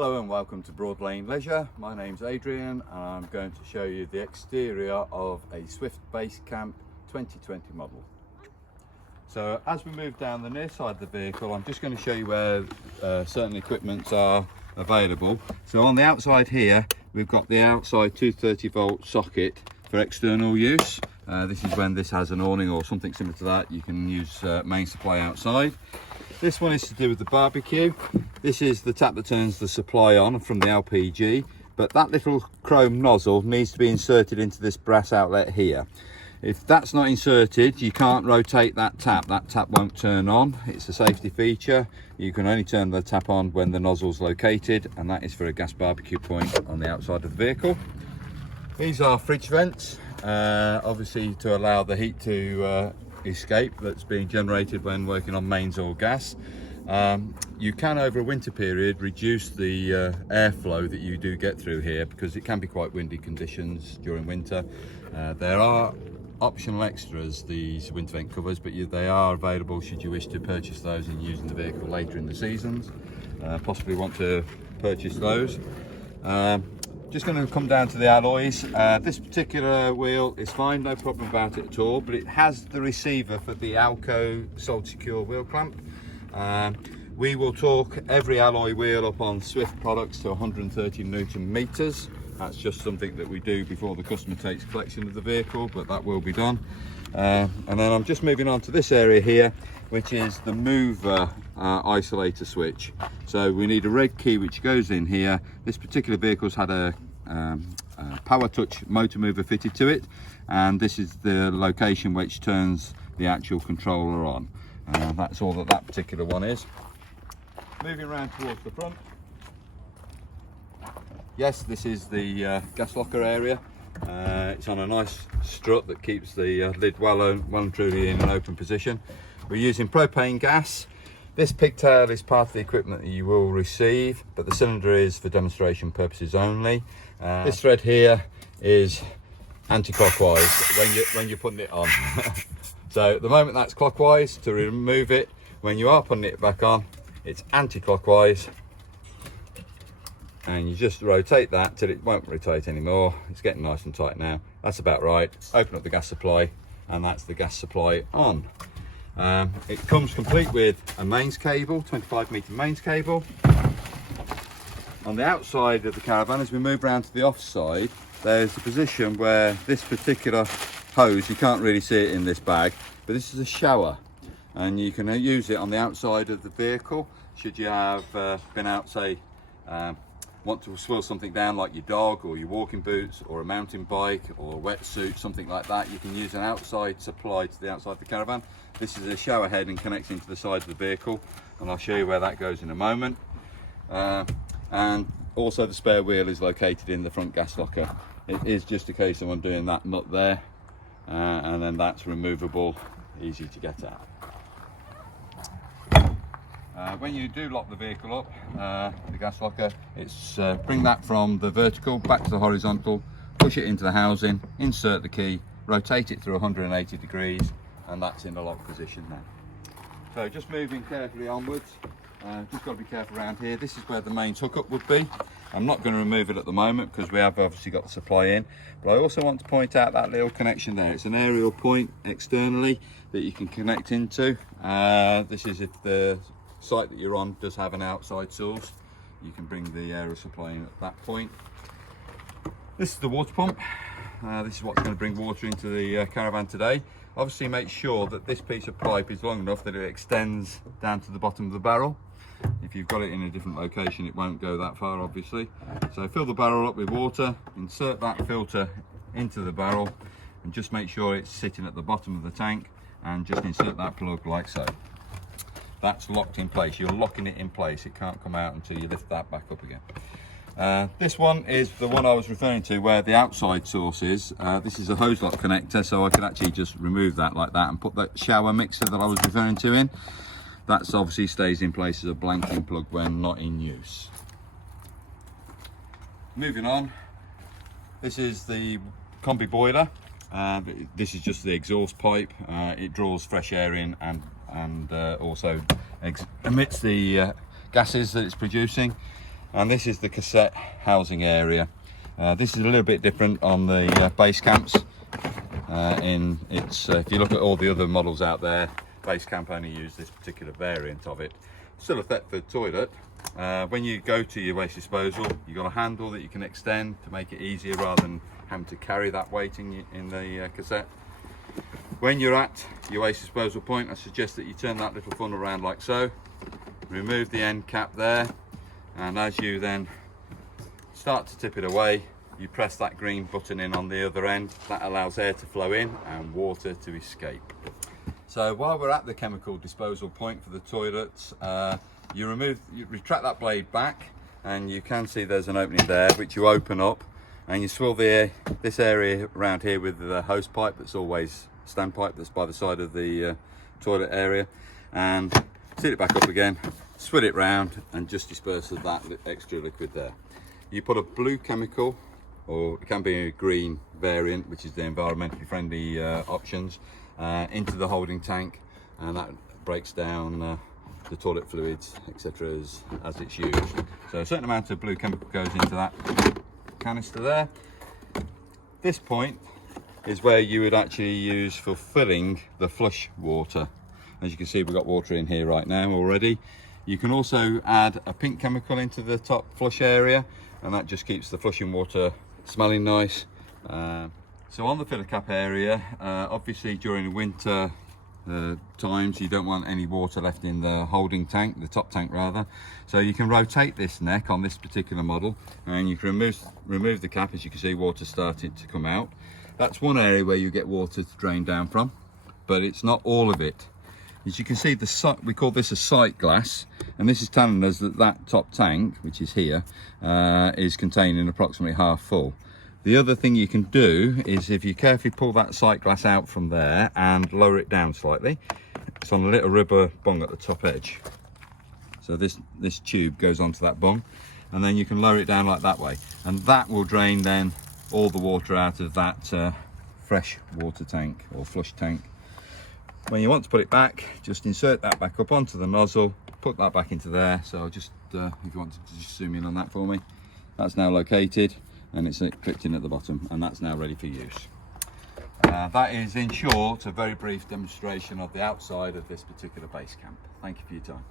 Hello and welcome to Broad Lane Leisure. My name's Adrian and I'm going to show you the exterior of a Swift Basecamp 2020 model. So as we move down the near side of the vehicle, I'm just going to show you where certain equipments are available. So on the outside here, we've got the outside 230 volt socket for external use. This is when this has an awning or something similar to that. You can use main supply outside. This one is to do with the barbecue. This is the tap that turns the supply on from the LPG, but that little chrome nozzle needs to be inserted into this brass outlet here. If that's not inserted, you can't rotate that tap. That tap won't turn on. It's a safety feature. You can only turn the tap on when the nozzle's located, and that is for a gas barbecue point on the outside of the vehicle. These are fridge vents, obviously to allow the heat to escape that's being generated when working on mains or gas. You can, over a winter period, reduce the airflow that you do get through here because it can be quite windy conditions during winter. There are optional extras, these winter vent covers, but they are available should you wish to purchase those and use in the vehicle later in the seasons. Possibly want to purchase those. Just going to come down to the alloys. This particular wheel is fine, no problem about it at all, but it has the receiver for the Alco Solid Secure wheel clamp. We will torque every alloy wheel up on Swift products to 130 Newton meters. That's just something that we do before the customer takes collection of the vehicle, but that will be done. And then I'm just moving on to this area here, which is the mover isolator switch. So we need a red key which goes in here. This particular vehicle's had a power touch motor mover fitted to it, and this is the location which turns the actual controller on. That's all that particular one is. Moving around towards the front. Yes, this is the gas locker area. It's on a nice strut that keeps the lid well and truly in an open position. We're using propane gas. This pigtail is part of the equipment that you will receive, but the cylinder is for demonstration purposes only. This thread here is anti-clockwise when you're putting it on. So at the moment that's clockwise. To remove it, when you are putting it back on, it's anti-clockwise. And you just rotate that till it won't rotate anymore. It's getting nice and tight now. That's about right. Open up the gas supply, and that's the gas supply on. It comes complete with a mains cable, 25 meter mains cable. On the outside of the caravan, as we move around to the offside, there's a position where this particular hose, you can't really see it in this bag, but this is a shower, and you can use it on the outside of the vehicle should you have been out, say, want to swill something down like your dog or your walking boots or a mountain bike or a wetsuit, something like that. You can use an outside supply to the outside of the caravan. This is a shower head and connects into the side of the vehicle, and I'll show you where that goes in a moment. And also the spare wheel is located in the front gas locker. It is just a case of undoing that nut there, and then that's removable, easy to get at. When you do lock the vehicle up, the gas locker, it's bring that from the vertical back to the horizontal, push it into the housing, insert the key, rotate it through 180 degrees, and that's in the lock position now. So just moving carefully onwards, just got to be careful around here. This is where the mains hookup would be. I'm not going to remove it at the moment because we have obviously got the supply in, but I also want to point out that little connection there. It's an aerial point externally that you can connect into. This is if the site that you're on does have an outside source, you can bring the aerial supply in at that point. This is the water pump. This is what's going to bring water into the caravan today. Obviously make sure that this piece of pipe is long enough that it extends down to the bottom of the barrel. If you've got it in a different location, it won't go that far, obviously. So fill the barrel up with water, insert that filter into the barrel, and just make sure it's sitting at the bottom of the tank, and just insert that plug like so. That's locked in place. You're locking it in place. It can't come out until you lift that back up again. This one is the one I was referring to where the outside source is. This is a hose lock connector, so I can actually just remove that like that and put that shower mixer that I was referring to in. That obviously stays in place as a blanking plug when not in use. Moving on, this is the combi boiler. This is just the exhaust pipe. It draws fresh air in and also emits the gases that it's producing. and this is the cassette housing area. This is a little bit different on the base camps. If you look at all the other models out there, Basecamp only use this particular variant of it. Still a Thetford toilet. When you go to your waste disposal, you've got a handle that you can extend to make it easier rather than having to carry that weight in the cassette. When you're at your waste disposal point, I suggest that you turn that little funnel around like so, remove the end cap there, and as you then start to tip it away, you press that green button in on the other end. That allows air to flow in and water to escape. So while we're at the chemical disposal point for the toilets, you retract that blade back, and you can see there's an opening there which you open up, and you swill this area around here with the hose pipe that's always standpipe that's by the side of the toilet area, and seal it back up again, swill it round, and just disperse of that extra liquid there. You put a blue chemical, or it can be a green variant, which is the environmentally friendly options, into the holding tank, and that breaks down the toilet fluids, etc. as it's used. So a certain amount of blue chemical goes into that canister there. This point is where you would actually use for filling the flush water. As you can see, we've got water in here right now already. You can also add a pink chemical into the top flush area, and that just keeps the flushing water smelling nice. So on the filler cap area, obviously during winter times you don't want any water left in the holding tank, the top tank rather. So you can rotate this neck on this particular model, and you can remove the cap. As you can see, water started to come out. That's one area where you get water to drain down from, but it's not all of it. As you can see, we call this a sight glass, and this is telling us that that top tank, which is here, is containing approximately half full. The other thing you can do is, if you carefully pull that sight glass out from there and lower it down slightly, it's on a little rubber bung at the top edge. So this tube goes onto that bung, and then you can lower it down like that way, and that will drain then all the water out of that fresh water tank or flush tank. When you want to put it back, just insert that back up onto the nozzle, put that back into there. So I'll just, if you want to just zoom in on that for me, that's now located, and it's clipped in at the bottom, and that's now ready for use. That is, in short, a very brief demonstration of the outside of this particular base camp. Thank you for your time.